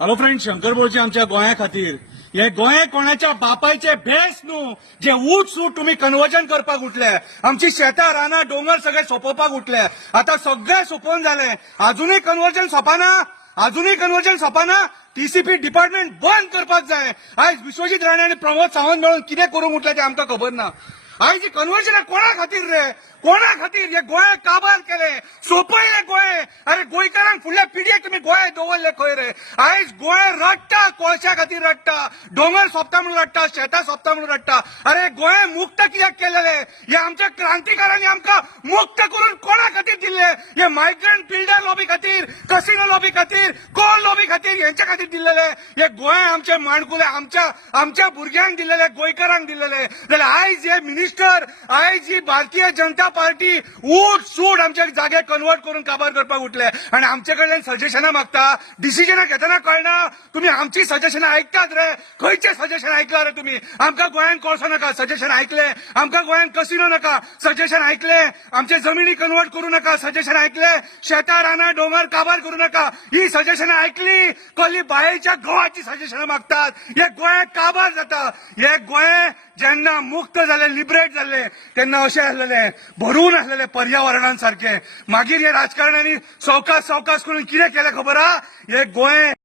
Hello friend, Shankar बोळचे आमच्या गोंया खातीर हे गोंय कोणाच्या बापायचे भेस न्हू जे ऊट सूट तुम्ही कन्वर्जन करपाक उठले. आमची शेतां रानां डोंगर सगळे सोंपोवपाक उठले. आता सगळे सोंपोवन जाले, अजूनही कन्वर्जन सोंपना. टीसीपी डिपार्टमेंट बंद करपाक जाय. आयज विश्वजीत राणे आनी प्रमोद सावंत मेळून कितें करूंक उठले ते आमकां खबर ना. आयज कन्वर्जन कोणा खातीर रे, कोणा खातीर हे गोंय काबार केले, सोपयले गोंय. अरे गोंयकारांक फुडल्या पिढयेक तुम्ही गोंय दवरले खंय रे. आयज गोंय रडटा, कोळशा खातीर रडटा, डोंगर सोंपता म्हणून रडटा, शेतां सोंपता म्हणून रडटा. अरे गोंय मुक्त कित्याक केलेले? हे आमच्या क्रांतिकारांनी आमकां मुक्त करून कोणा खातीर दिल्ले? हे मायग्रंट बिल्डर लॉबी खातीर, कसिनो लॉबी खातीर, कोल लॉबी खातीर, यांच्या खातीर दिल्लेले. हे गोंय आमचे माणकुले आमच्या भुरग्यांक दिल्लेले, गोंयकारांक दिल्लेले. जाल्यार आयज हे मिनिस्टर, आयज ही भारतीय जनता पार्टी ऊट सूट आमच्या जागे कन्वर्ट करून काबार करपाक उठले आणि आमचे कडल्यान सजेशनां मागता. डिसिजनां घेतना कळना तुम्ही आमची सजेशनां ऐकतात रे. खंयचे सजेशन ऐकला रे तुम्ही? आमकां गोंयान कोळसो नका, सजेशन ऐकले. आमकां गोंयान कसिनो नका, सजेशन ऐकले. आमचे जमिनी कन्वर्ट करू नका, सजेशन ऐकले. शेतां रानां डोंगर काबार करू नका, ही सजेशनां ऐकली. कसली बायेच्या गोवाची सजेशनां मागतात. हे गोंय काबार जाता. हे गोंय जेन्ना मुक्त झाले, लिबरेट झाले, तेन्ना अशें आसलेले, भरून आसलेले पर्यावरणान सारखे. मागीर हे राजकारण्यांनी सावकाश करून कितें केलें खबर हा? हे गोंय